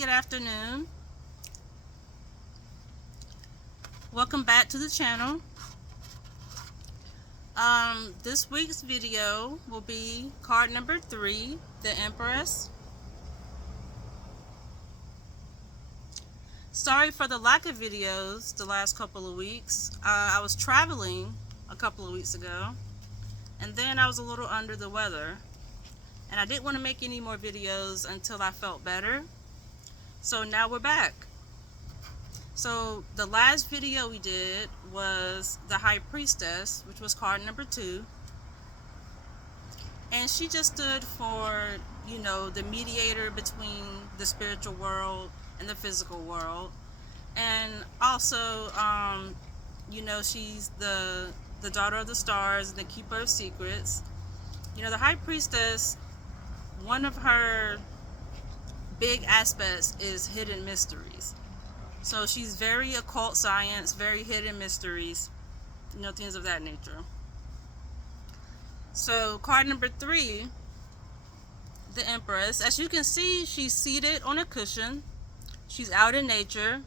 good afternoon. Welcome back to the channel. This week's video will be card number 3, the Empress. Sorry for the lack of videos the last couple of weeks. I was traveling a couple of weeks ago, and then I was a little under the weather, and I didn't want to make any more videos until I felt better. So now we're back. So the last video we did was the High Priestess, which was card number 2. And she just stood for, the mediator between the spiritual world and the physical world. And also, she's the daughter of the stars and the keeper of secrets. The High Priestess, one of her big aspects is hidden mysteries. So she's very occult science, very hidden mysteries, things of that nature. So card number 3, the Empress. As you can see, she's seated on a cushion. She's out in nature.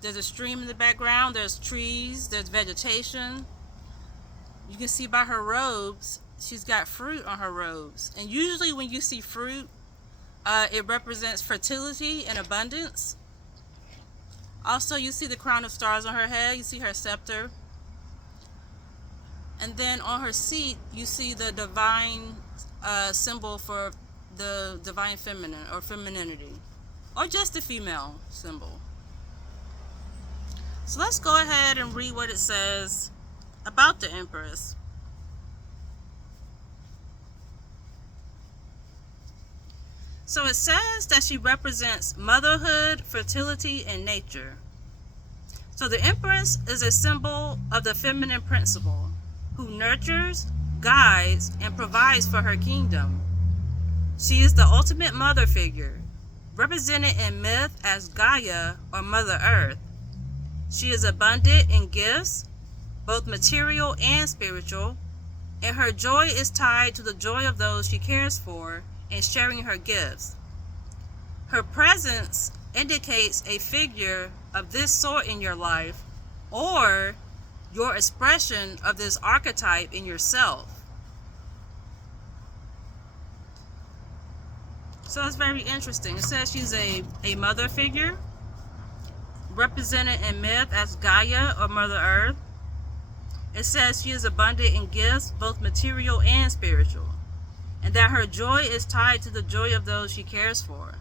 There's a stream in the background. There's trees. There's vegetation. You can see by her robes, she's got fruit on her robes. And usually when you see fruit, it represents fertility and abundance. Also, you see the crown of stars on her head. You see her scepter. And then on her seat, you see the divine symbol for the divine feminine or femininity, or just the female symbol. So let's go ahead and read what it says about the Empress. So it says that she represents motherhood, fertility, and nature. So the Empress is a symbol of the feminine principle, who nurtures, guides, and provides for her kingdom. She is the ultimate mother figure, represented in myth as Gaia or Mother Earth. She is abundant in gifts, both material and spiritual, and her joy is tied to the joy of those she cares for and sharing her gifts. Her presence indicates a figure of this sort in your life, or your expression of this archetype in yourself. So it's very interesting. It says she's a mother figure, represented in myth as Gaia or Mother Earth. It says she is abundant in gifts, both material and spiritual, and that her joy is tied to the joy of those she cares for.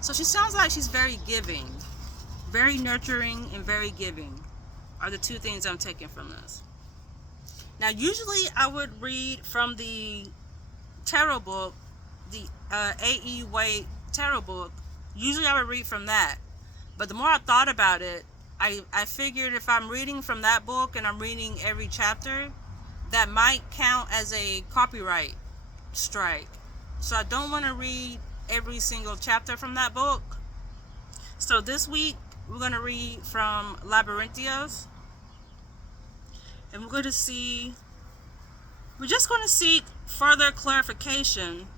So she sounds like she's very giving, very nurturing, and very giving are the two things I'm taking from this. Now, usually I would read from the tarot book, the A.E. Waite tarot book. Usually I would read from that. But the more I thought about it, I figured if I'm reading from that book and I'm reading every chapter, that might count as a copyright strike. So I don't want to read every single chapter from that book. So this week we're going to read from Labyrinthios, and we're just going to seek further clarification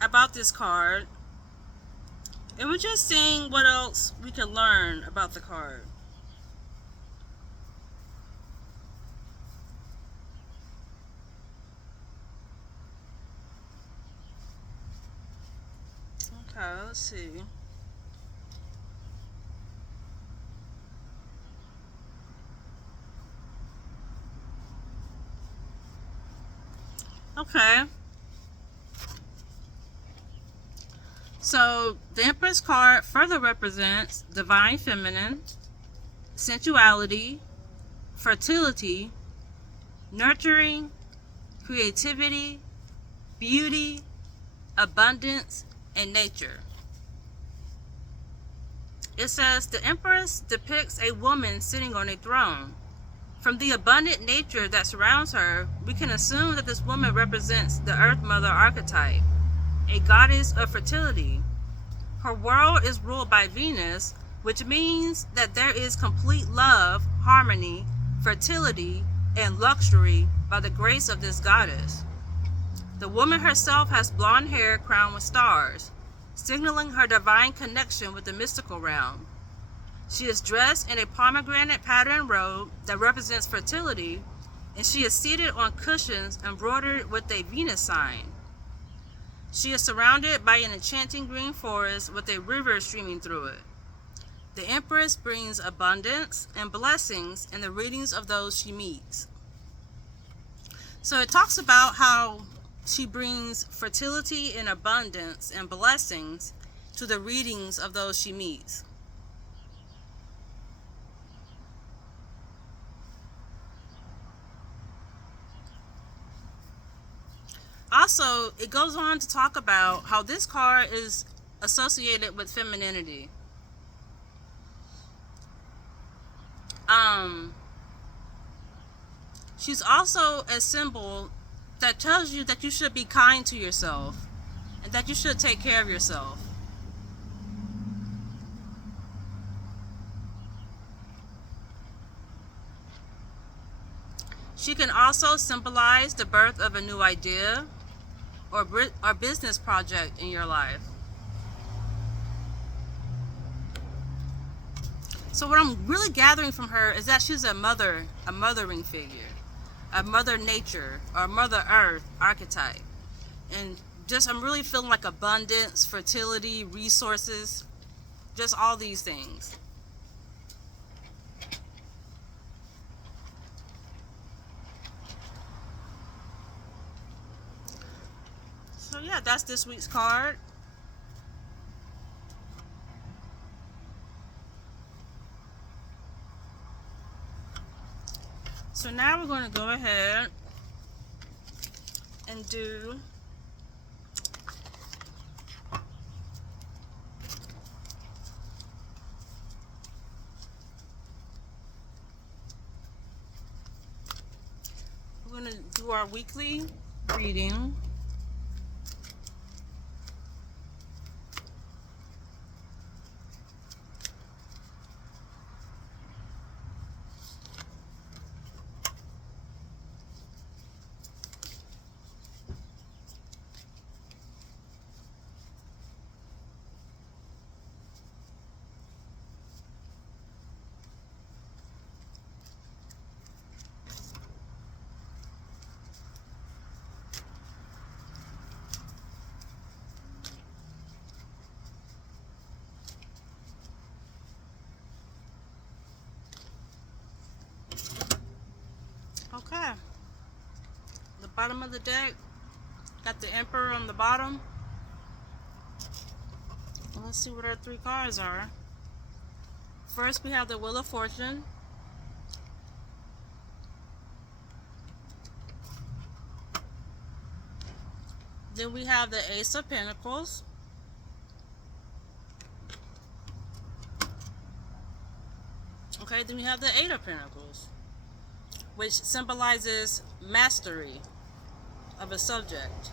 about this card, and we're just seeing what else we can learn about the card. Okay, let's see. Okay. So the Empress card further represents divine feminine, sensuality, fertility, nurturing, creativity, beauty, abundance, and nature. It says the Empress depicts a woman sitting on a throne. From the abundant nature that surrounds her, we can assume that this woman represents the Earth Mother archetype, a goddess of fertility. Her world is ruled by Venus, which means that there is complete love, harmony, fertility, and luxury by the grace of this goddess. The woman herself has blonde hair crowned with stars, signaling her divine connection with the mystical realm. She is dressed in a pomegranate patterned robe that represents fertility, and she is seated on cushions embroidered with a Venus sign. She is surrounded by an enchanting green forest with a river streaming through it. The Empress brings abundance and blessings in the readings of those she meets. So it talks about how she brings fertility and abundance and blessings to the readings of those she meets. Also, it goes on to talk about how this card is associated with femininity. She's also a symbol that tells you that you should be kind to yourself and that you should take care of yourself. She can also symbolize the birth of a new idea or business project in your life. So what I'm really gathering from her is that she's a mothering figure, a mother nature or mother earth archetype. And just I'm really feeling like abundance, fertility, resources, just all these things. So yeah, that's this week's card. So now we're going to go ahead and do our weekly reading. Okay. The bottom of the deck got the Emperor on the bottom. Let's see what our three cards are. First, we have the Wheel of Fortune. Then we have the Ace of Pentacles. Okay, then we have the Eight of Pentacles, which symbolizes mastery of a subject.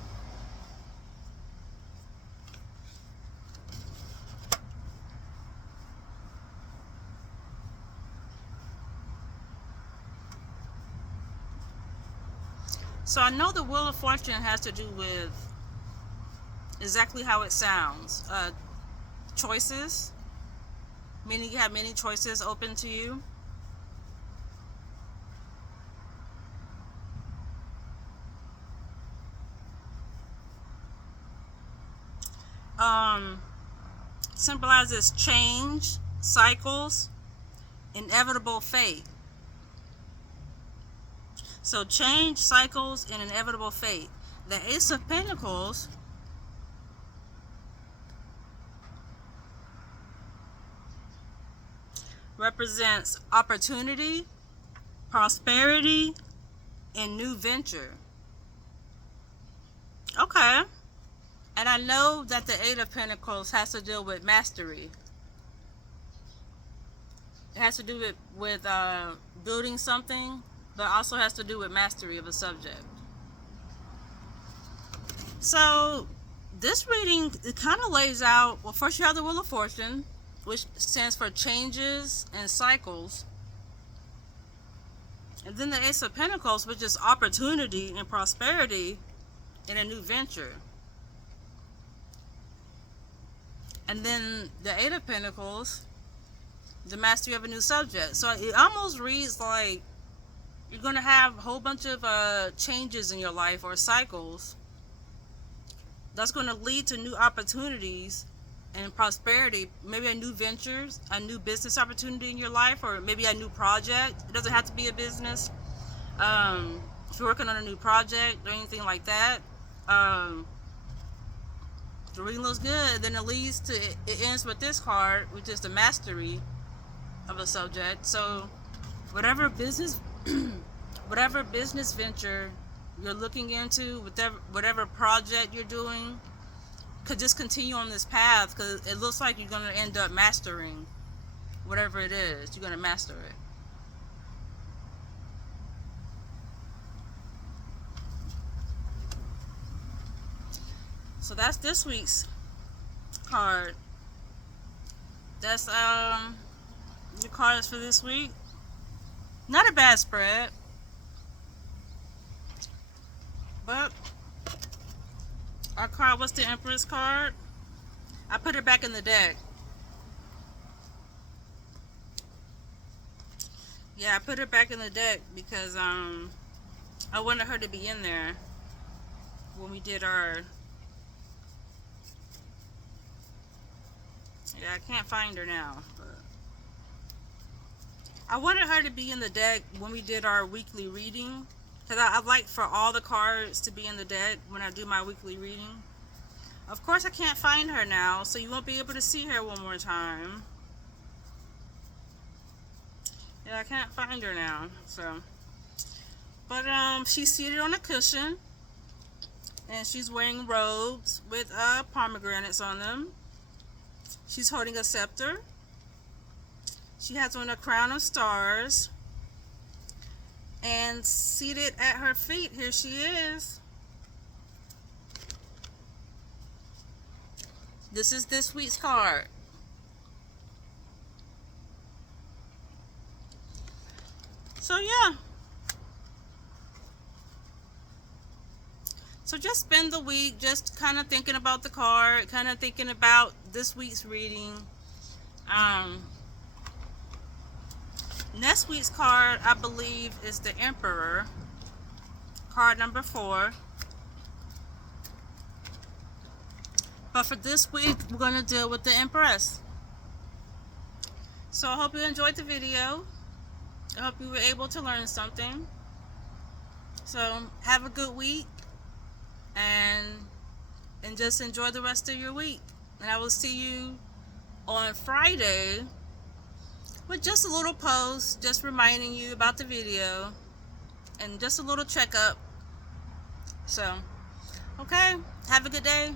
So I know the Wheel of Fortune has to do with exactly how it sounds. Choices, meaning you have many choices open to you. Symbolizes change, cycles, inevitable fate. So change, cycles, and inevitable fate. The Ace of Pentacles represents opportunity, prosperity, and new venture. Okay. And I know that the Eight of Pentacles has to deal with mastery. It has to do with building something, but also has to do with mastery of a subject. So this reading, it kind of lays out, well, first you have the Wheel of Fortune, which stands for changes and cycles. And then the Ace of Pentacles, which is opportunity and prosperity in a new venture. And then the Eight of Pentacles, the mastery of a new subject. So it almost reads like you're going to have a whole bunch of changes in your life or cycles that's going to lead to new opportunities and prosperity. Maybe a new ventures, a new business opportunity in your life, or maybe a new project. It doesn't have to be a business. If you're working on a new project or anything like that, the reading looks good. Then it leads to, it ends with this card, which is the mastery of a subject. So whatever business whatever business venture you're looking into, whatever project you're doing, could just continue on this path, because it looks like you're going to end up mastering whatever it is. You're going to master it. So that's this week's card. That's the cards for this week. Not a bad spread, but our card was the Empress card. I put it back in the deck. Yeah, I put it back in the deck because I wanted her to be in there when we did our... Yeah, I can't find her now, but I wanted her to be in the deck when we did our weekly reading, because I like for all the cards to be in the deck when I do my weekly reading. Of course, I can't find her now, so you won't be able to see her one more time. Yeah, I can't find her now, so. But she's seated on a cushion, and she's wearing robes with pomegranates on them. She's holding a scepter. She has on a crown of stars. And seated at her feet, here she is. This is this week's card. So yeah. So just spend the week just kind of thinking about the card, kind of thinking about this week's reading. Next week's card, I believe, is the Emperor, card number 4. But for this week, we're going to deal with the Empress. So I hope you enjoyed the video. I hope you were able to learn something. So have a good week, and just enjoy the rest of your week. And I will see you on Friday with just a little post, just reminding you about the video and just a little checkup. So, okay, have a good day.